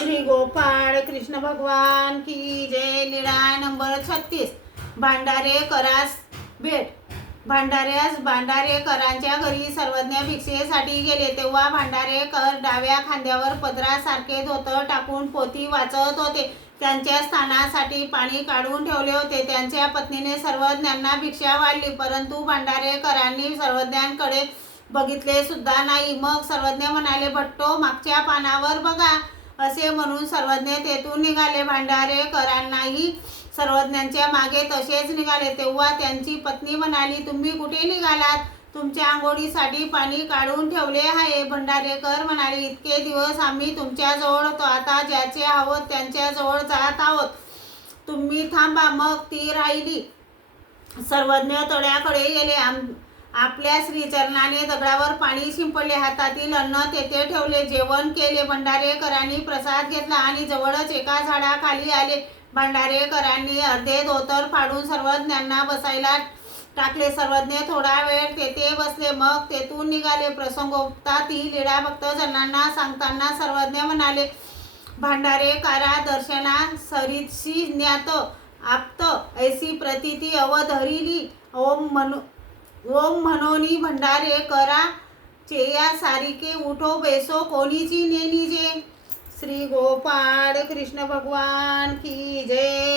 श्री गोपाळ कृष्ण भगवान की जय निळा नंबर छत्तीस. भांडारेकरास भेट. भांडाऱ्यास भांडारेकरांच्या घरी सर्वज्ञ भिक्षेसाठी गेले तेव्हा भांडारेकर डाव्या खांद्यावर पदरासारखे धोतर टाकून पोथी वाचत होते. त्यांच्या स्थानासाठी पाणी काढून ठेवले होते. त्यांच्या पत्नीने सर्वज्ञांना भिक्षा वाढली परंतु भांडारेकरांनी सर्वज्ञांकडे बघितले सुद्धा नाही. मग सर्वज्ञ म्हणाले भट्टो मागच्या पानावर बघा. असे म्हणून सर्वज्ञ तेथून निघाले. भांडारेकरांनाही सर्वज्ञांच्या मागे तसेच निघाले. तेव्हा त्यांची पत्नी म्हणाली तुम्ही कुठे निघालात? तुमच्या आंघोळीसाठी पाणी काढून ठेवले आहे. भंडारेकर म्हणाले इतके दिवस आम्ही तुमच्याजवळ होतो. आता ज्याचे आहोत त्यांच्याजवळ जात आहोत. तुम्ही थांबा मग ती राहिली. सर्वज्ञ तळ्याकडे गेले. आम आपल्या श्रीचरणाने दगडावर पाणी शिंपडले हातातील अन्न तेथे ठेवले जेवण केले. भंडारेकरांनी प्रसाद घेतला आणि जवळच एका झाडाखाली आले. भंडारेकरांनी अर्धे धोतर फाडून सर्वज्ञांना बसायला टाकले. सर्वज्ञ थोडा वेळ तेथे बसले. मग तेथून निघाले. प्रसंगोक्ता ती लीळा भक्तजनांना सांगताना सर्वज्ञ म्हणाले भांडारेकारा दर्शना सरीशी ज्ञात आप्त ऐसी प्रतिती अवधरिली. ओम मनु ओम मनोनी भंडारे करा. चेया सारिके उठो बेसो कोणीची नेनीजे श्री गोपाळ कृष्ण भगवान की जय.